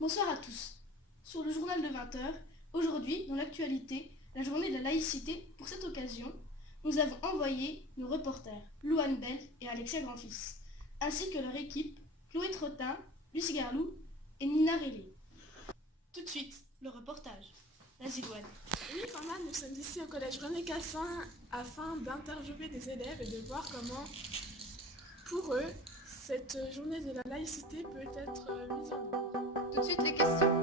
Bonsoir à tous. Sur le journal de 20 heures, aujourd'hui, dans l'actualité, la journée de la laïcité, pour cette occasion, nous avons envoyé nos reporters, Louane Bell et Alexia Grandfils, ainsi que leur équipe, Chloé Trottin, Lucie Garlou et Nina Rélé. Tout de suite, le reportage. Vas-y, Louane. Oui, Farma, nous sommes ici au collège René Cassin afin d'interviewer des élèves et de voir comment, pour eux, cette journée de la laïcité peut être mise en œuvre. Tout de suite, les questions.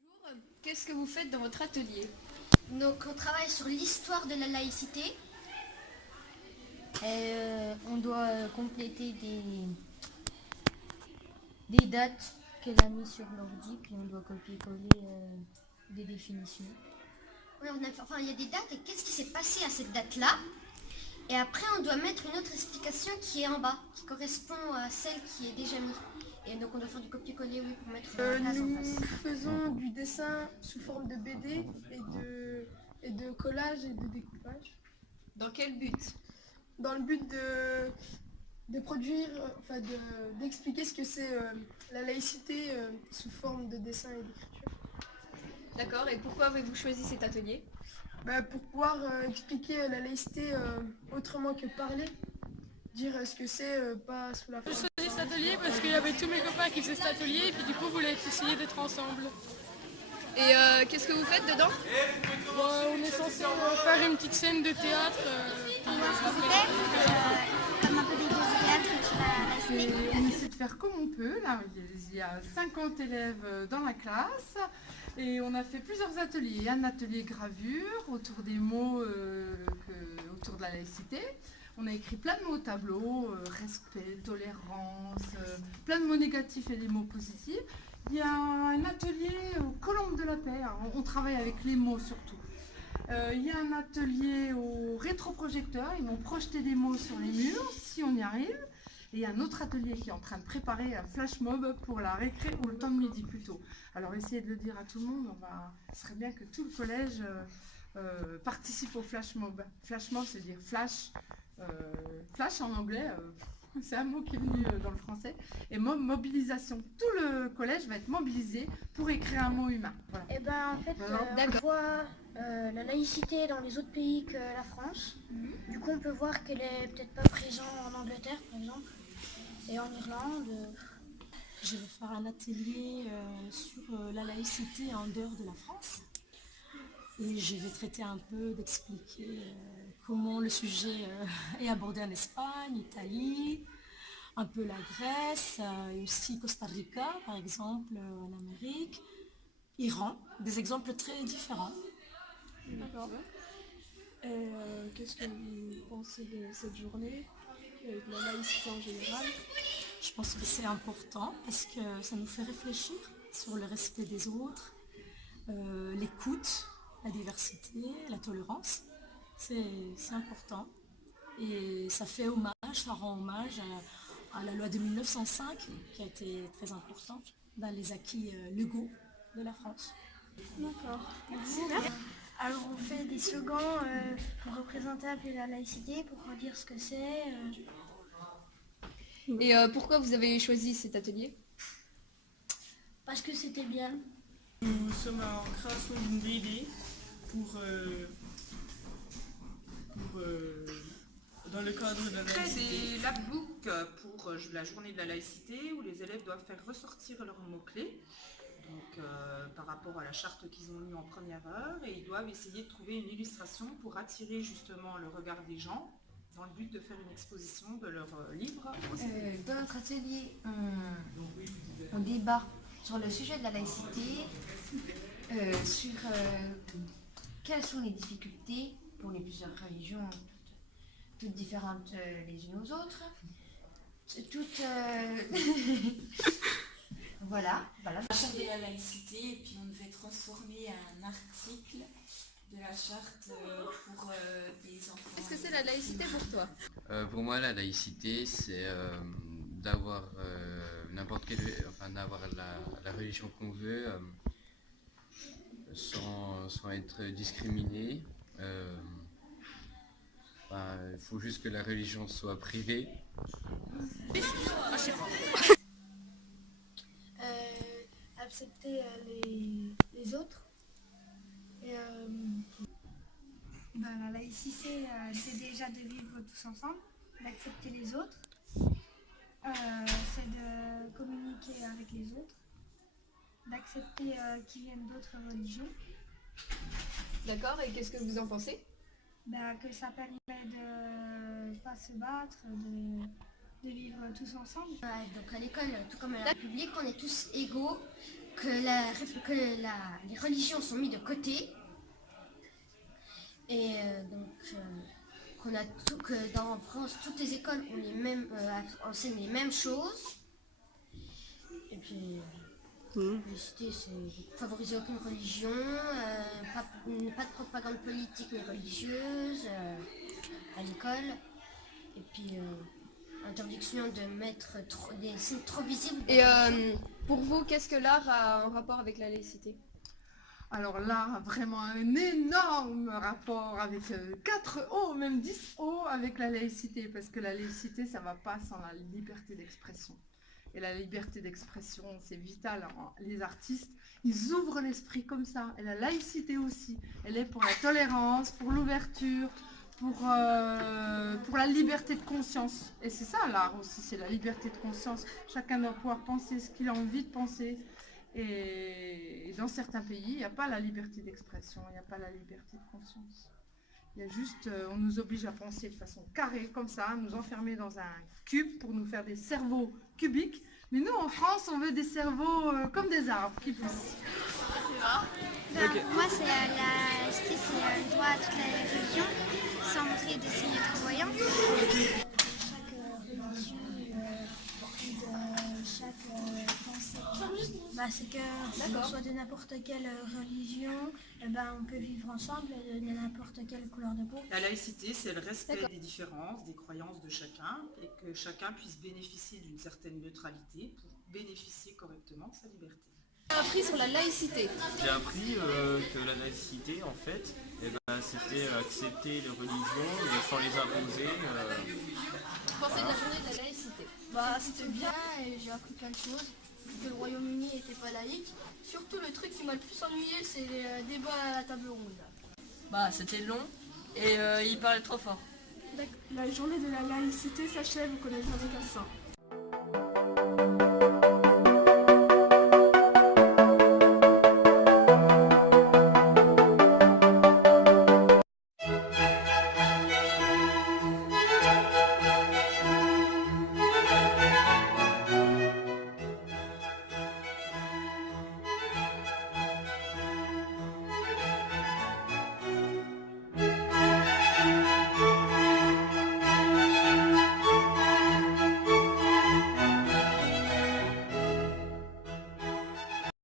Bonjour, qu'est-ce que vous faites dans votre atelier? Donc on travaille sur l'histoire de la laïcité. On doit compléter des dates qu'elle a mis sur l'ordi, puis on doit copier-coller des définitions. Oui, il y a des dates et qu'est-ce qui s'est passé à cette date-là? Et après on doit mettre une autre explication qui est en bas, qui correspond à celle qui est déjà mise. Et donc on doit faire du copier-coller pour mettre la case en face. Nous faisons du dessin sous forme de BD et de collage et de découpage. Dans quel but? Dans le but de produire, d'expliquer ce que c'est la laïcité sous forme de dessin et d'écriture. D'accord, et pourquoi avez-vous choisi cet atelier? Pour pouvoir expliquer la laïcité autrement que parler, dire ce que c'est, pas sous la forme. Je choisis cet atelier parce qu'il y avait tous mes copains qui faisaient cet atelier et puis du coup, on voulait essayer d'être ensemble. Et qu'est-ce que vous faites dedans? On est censé faire une petite scène de théâtre. Comme un peu des théâtres sur la laïcité. On essaie de faire comme on peut. Là, il y a 50 élèves dans la classe et on a fait plusieurs ateliers. Un atelier gravure autour des mots, autour de la laïcité. On a écrit plein de mots au tableau, respect, tolérance, plein de mots négatifs et des mots positifs. Il y a un atelier aux colombes de la paix. Alors, on travaille avec les mots surtout. Il y a un atelier au rétroprojecteur, ils vont projeter des mots sur les murs, si on y arrive. Et il y a un autre atelier qui est en train de préparer un flash mob pour la récré, ou le temps de midi plutôt. Alors essayez de le dire à tout le monde, ce serait bien que tout le collège participe au flash mob. Flash mob, c'est dire flash, flash en anglais, c'est un mot qui est venu dans le français. Et mob, mobilisation. Tout le collège va être mobilisé pour écrire un mot humain. Voilà. On voit la laïcité dans les autres pays que la France. Du coup, on peut voir qu'elle est peut-être pas présente en Angleterre, par exemple, et en Irlande. Je vais faire un atelier sur la laïcité en dehors de la France. Et je vais traiter un peu d'expliquer comment le sujet est abordé en Espagne, Italie, un peu la Grèce, et aussi Costa Rica, par exemple, en Amérique, Iran, des exemples très différents. D'accord. Et qu'est-ce que vous pensez de cette journée, de la laïcité en général? Je pense que c'est important parce que ça nous fait réfléchir sur le respect des autres, l'écoute, la diversité, la tolérance. C'est important. Et ça fait hommage, ça rend hommage à la loi de 1905 qui a été très importante dans les acquis légaux de la France. D'accord. Alors on fait des slogans pour représenter un peu la laïcité, pour dire ce que c'est. Et pourquoi vous avez choisi cet atelier? Parce que c'était bien. Nous sommes en création d'une BD dans le cadre de la laïcité. C'est l'apbook pour la journée de la laïcité où les élèves doivent faire ressortir leurs mots-clés donc, par rapport à la charte qu'ils ont lue en première heure et ils doivent essayer de trouver une illustration pour attirer justement le regard des gens dans le but de faire une exposition de leur livre. Dans notre atelier, on débat sur le sujet de la laïcité, sur quelles sont les difficultés pour les plusieurs religions, toutes différentes les unes aux autres, toutes... voilà. La charte de la laïcité, et puis on devait transformer un article de la charte pour des enfants. Qu'est-ce que c'est la laïcité pour toi? Pour moi, la laïcité, c'est d'avoir n'importe quelle, enfin, avoir la religion qu'on veut sans être discriminé. Il faut juste que la religion soit privée. Accepter les autres. Et, la laïcité, c'est déjà de vivre tous ensemble, d'accepter les autres, c'est de communiquer avec les autres, d'accepter qu'ils viennent d'autres religions. D'accord, et qu'est-ce que vous en pensez? Que ça permet de pas se battre, de vivre tous ensemble. Donc à l'école, tout comme à la République, on est tous égaux, que les religions sont mises de côté. Et que dans France, toutes les écoles enseignent les mêmes choses. Et puis, la laïcité, c'est favoriser aucune religion, pas de propagande politique ni religieuse à l'école. Et puis, interdiction de mettre des signes trop visibles. Et pour vous, qu'est-ce que l'art a en rapport avec la laïcité? Alors l'art a vraiment un énorme rapport avec 4 O, même 10 O avec la laïcité, parce que la laïcité, ça ne va pas sans la liberté d'expression. Et la liberté d'expression, c'est vital. Les artistes, ils ouvrent l'esprit comme ça. Et la laïcité aussi, elle est pour la tolérance, pour l'ouverture, pour la liberté de conscience. Et c'est ça l'art aussi, c'est la liberté de conscience. Chacun doit pouvoir penser ce qu'il a envie de penser. Et dans certains pays, il n'y a pas la liberté d'expression, il n'y a pas la liberté de conscience. Il y a juste, on nous oblige à penser de façon carrée, comme ça, nous enfermer dans un cube pour nous faire des cerveaux cubiques. Mais nous, en France, on veut des cerveaux comme des arbres qui poussent. Moi, c'est la laïcité, c'est le droit à toutes les religions, sans montrer des signes trop voyants. C'est que soit de n'importe quelle religion, on peut vivre ensemble de n'importe quelle couleur de peau. La laïcité, c'est le respect des différences, des croyances de chacun et que chacun puisse bénéficier d'une certaine neutralité pour bénéficier correctement de sa liberté. Appris sur la laïcité. J'ai appris que la laïcité, en fait, c'était accepter les religions mais sans les imposer. Vous pensez de la journée de la laïcité? C'était bien et j'ai appris plein de choses. Que le Royaume-Uni n'était pas laïque. Surtout le truc qui m'a le plus ennuyé, c'est les débats à la table ronde. C'était long et il parlait trop fort. La journée de la laïcité s'achève au collège René Cassin.